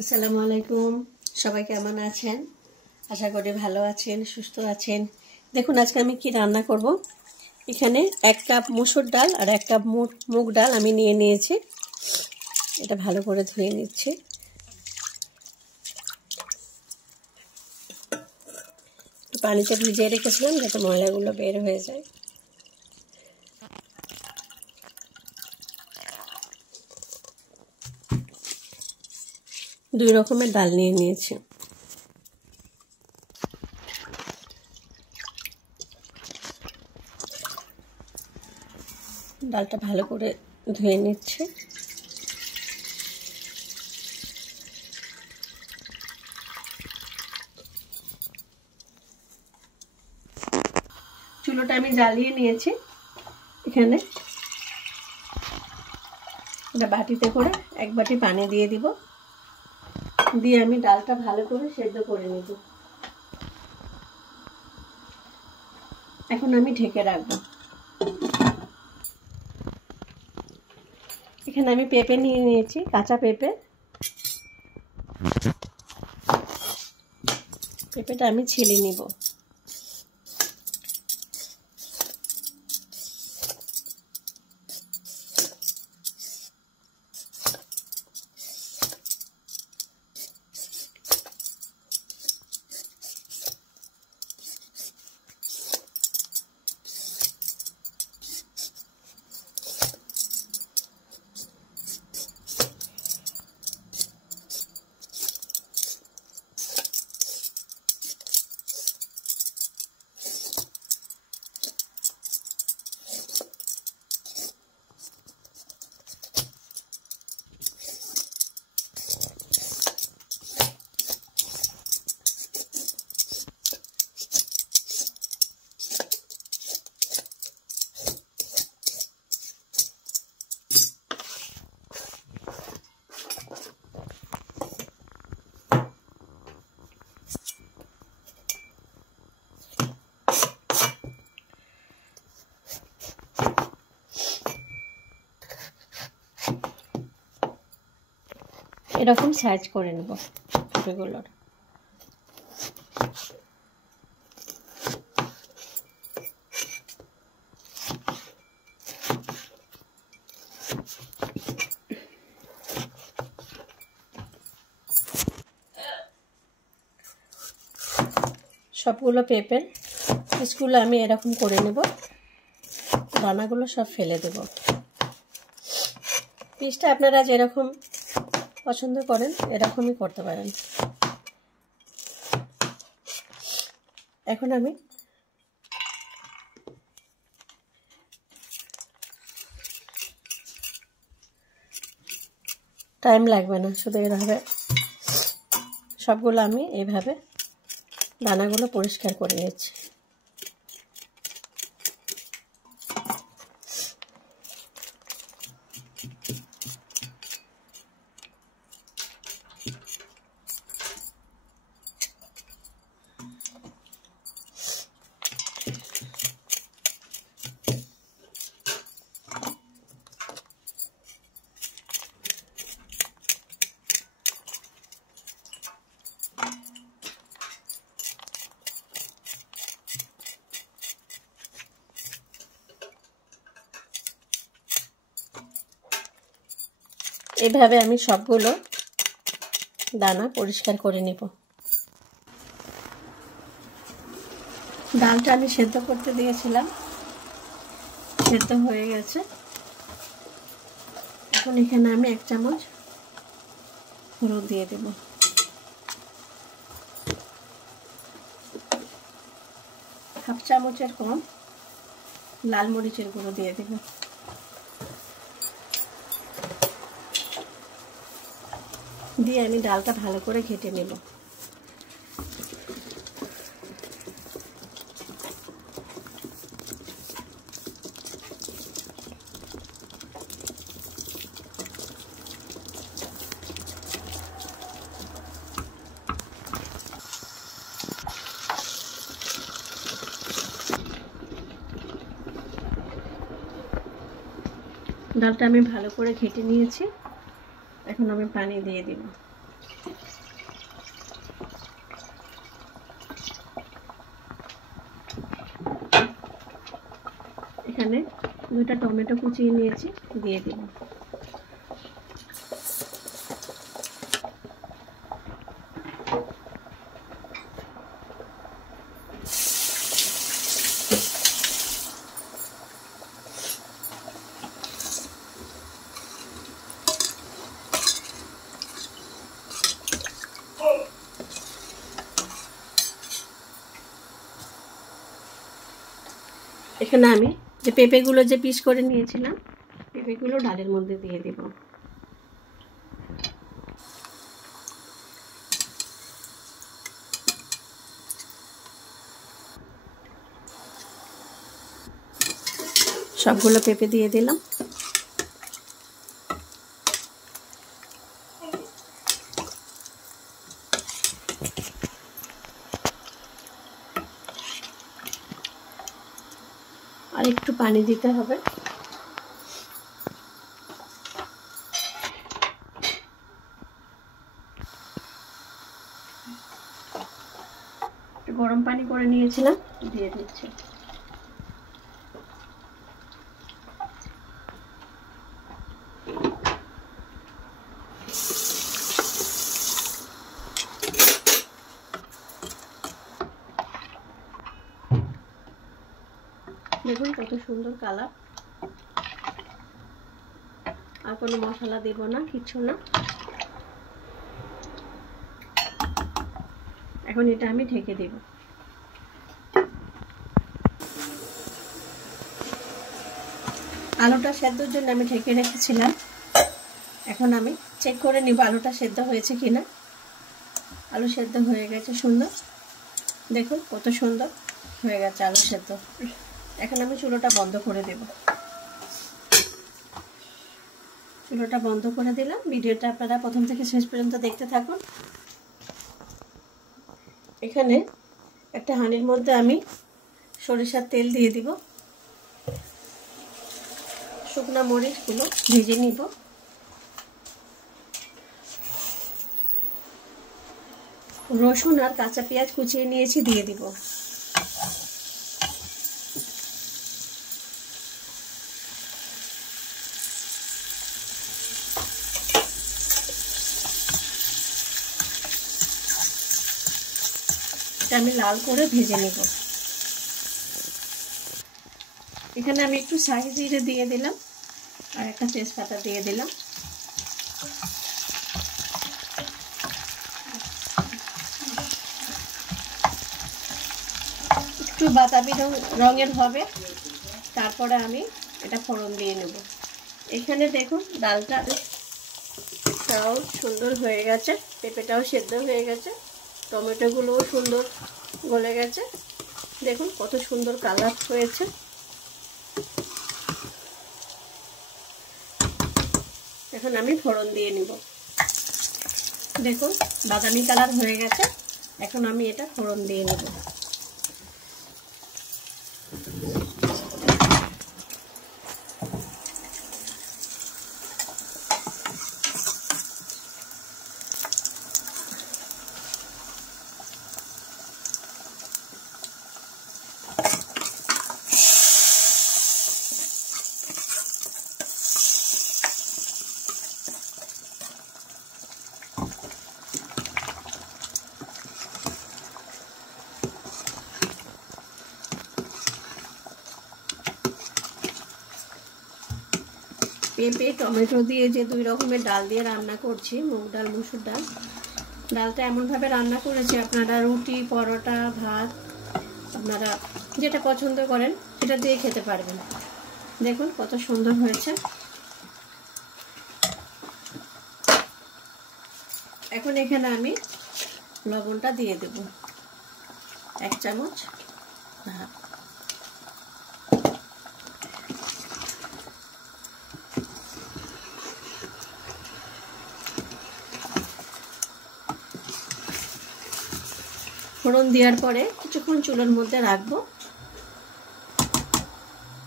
আসসালামু আলাইকুম। সবাই কেমন আছেন? আশা করি ভালো আছেন, সুস্থ আছেন। দেখুন আজকে আমি কি রান্না করব। এখানে 1 কাপ মসুর ডাল আর 1 কাপ মুগ ডাল আমি নিয়ে নিয়েছি। এটা ভালো করে ধুয়ে নিচ্ছি। একটু পানিতে ভিজিয়ে রেখেছিলাম যাতে ময়লাগুলো বের হয়ে যায়। দুই রকমের ডাল নিয়ে নিয়েছি। ডালটা ভালো করে ধুয়ে নিচ্ছে। চুলোটা আমি জ্বালিয়ে নিয়েছি। এখানে এটা বাটিতে করে 1 বাটি পানি দিয়ে দিব। দিয়ে আমি ডালটা ভালো করে সেদ্ধ করে নেব। এখন আমি ঢেকে রাখবো। এখানে আমি পেঁপে নিয়ে নিয়েছি, কাঁচা পেঁপে। পেঁপেটা আমি ছিলে নিব। এরকম সাইজ করে নেব পেঁপেগুলোর। সবগুলো পেঁপের পিসগুলো আমি এরকম করে নেব। দানাগুলো সব ফেলে দেব। পিসটা আপনারা যেরকম পছন্দ করেন এরকমই করতে পারেন। এখন আমি টাইম লাগবে না, শুধু এভাবে সবগুলো আমি এইভাবে দানাগুলো পরিষ্কার করে নিচ্ছি। এভাবে আমি সবগুলো দানা পরিষ্কার করে নেব। ডালটা আমি সেদ্ধ করতে দিয়েছিলাম, সেদ্ধ হয়ে গেছে। এখন এখানে আমি 1 চামচ হলুদ দিয়ে দেব। হাফ চামচের কম লাল মরিচের গুঁড়ো দিয়ে দেব। দিয়ে আমি ডালটা ভালো করে ঘেটে নেব। ডালটা আমি ভালো করে ঘেটে নিয়েছি। এখন আমি পানি দিয়ে দিব। এখানে 2টা টমেটো কুচিয়ে নিয়েছি, দিয়ে দিব। এখানে আমি যে পেঁপেগুলো যে পিস করে নিয়েছিলাম, পেঁপেগুলো ডালের মধ্যে দিয়ে দিব। সবগুলো পেঁপে দিয়ে দিলাম। আর একটু পানি দিতে হবে। গরম পানি করে নিয়েছিলাম, দিয়ে দিচ্ছি। দেখুন কত সুন্দর কালার। আর কোনো মশলা দেব না, কিছু না। এখন এটা আমি ঢেকে দেব। আলুটা সেদ্ধর জন্য আমি ঢেকে রেখেছিলাম। এখন আমি চেক করে নিব আলুটা সেদ্ধ হয়েছে কিনা। আলু সেদ্ধ হয়ে গেছে সুন্দর, দেখুন কত সুন্দর হয়ে গেছে আলু সেদ্ধ। এখন আমি চুলোটা বন্ধ করে দেব। চুলোটা বন্ধ করে দিলাম। ভিডিওটা আপনারা প্রথম থেকে শেষ পর্যন্ত দেখতে থাকুন। এখানে একটা হাঁড়ির মধ্যে আমি সরিষার তেল দিয়ে দিব। শুকনো মরিচগুলো ভেজে নিব। রসুন আর কাঁচা পেঁয়াজ কুচিয়ে নিয়েছি, দিয়ে দিব। এটা আমি লাল করে ভেজে নেব। এখানে আমি একটু শাহি জিরে দিয়ে দিলাম আর একটা তেজপাতা দিয়ে দিলাম। একটু বাদামি রঙের হবে, তারপরে আমি এটা ফোড়ন দিয়ে নেব। এখানে দেখুন ডালটা তাও সুন্দর হয়ে গেছে, পেঁপেটাও সেদ্ধ হয়ে গেছে, টমেটোগুলোও সুন্দর গলে গেছে। দেখুন কত সুন্দর কালার হয়েছে। এখন আমি ফোড়ন দিয়ে নিব। দেখুন বাদামি কালার হয়ে গেছে। এখন আমি এটা ফোড়ন দিয়ে নেব। পেঁপে টমেটো দিয়ে যে 2 রকমের ডাল দিয়ে রান্না করছি, মুগ ডাল মসুর ডাল, ডালটা এমনভাবে রান্না করেছি আপনারা রুটি পরোটা ভাত আপনারা যেটা পছন্দ করেন সেটা দিয়ে খেতে পারবেন। দেখুন কত সুন্দর হয়েছে। এখন এখানে আমি লবণটা দিয়ে দেব 1 চামচ। ফোড়ন দেওয়ার পরে কিছুক্ষণ চুলার মধ্যে রাখবো,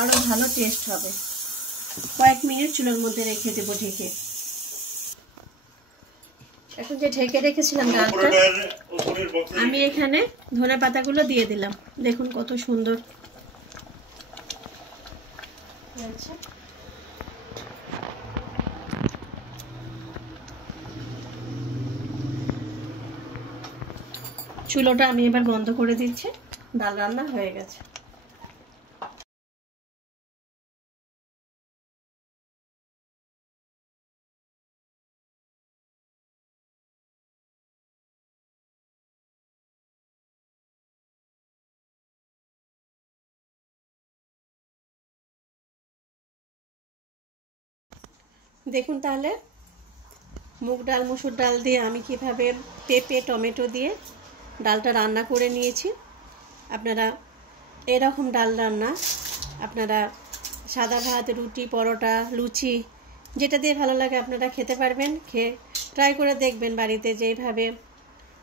আরো ভালো টেস্ট হবে। কয়েক মিনিট চুলার মধ্যে রেখে দেব ঢেকে। এখন যে ঢেকে রেখেছিলাম ডালটা, আমি এখানে ধনে পাতাগুলো দিয়ে দিলাম। দেখুন কত সুন্দর হয়েছে। চুলোটা আমি এবার বন্ধ করে দিচ্ছি। ডাল রান্না হয়ে গেছে। দেখুন তাহলে মুগ ডাল মসুর ডাল দিয়ে আমি কিভাবে পেঁপে টমেটো দিয়ে ডালটা রান্না করে নিয়েছি। আপনারা এরকম ডাল রান্না আপনারা সাদা ভাত, রুটি, পরোটা, লুচি যেটা দিয়ে ভালো লাগে আপনারা খেতে পারবেন। খেয়ে ট্রাই করে দেখবেন বাড়িতে যে এইভাবে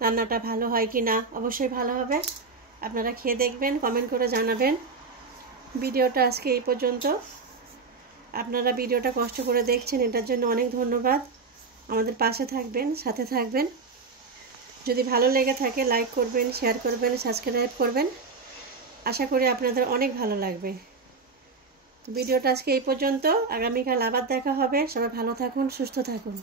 রান্নাটা ভালো হয় কি না। অবশ্যই ভালো হবে। আপনারা খেয়ে দেখবেন, কমেন্ট করে জানাবেন। ভিডিওটা আজকে এই পর্যন্ত। আপনারা ভিডিওটা কষ্ট করে দেখছেন, এটার জন্য অনেক ধন্যবাদ। আমাদের পাশে থাকবেন, সাথে থাকবেন। যদি ভালো লেগে থাকে লাইক করবেন, শেয়ার করবেন, সাবস্ক্রাইব করবেন। আশা করি আপনাদের অনেক ভালো লাগবে। ভিডিওটা আজকে এই পর্যন্ত। আগামীকাল আবার দেখা হবে। সবাই ভালো থাকুন, সুস্থ থাকুন।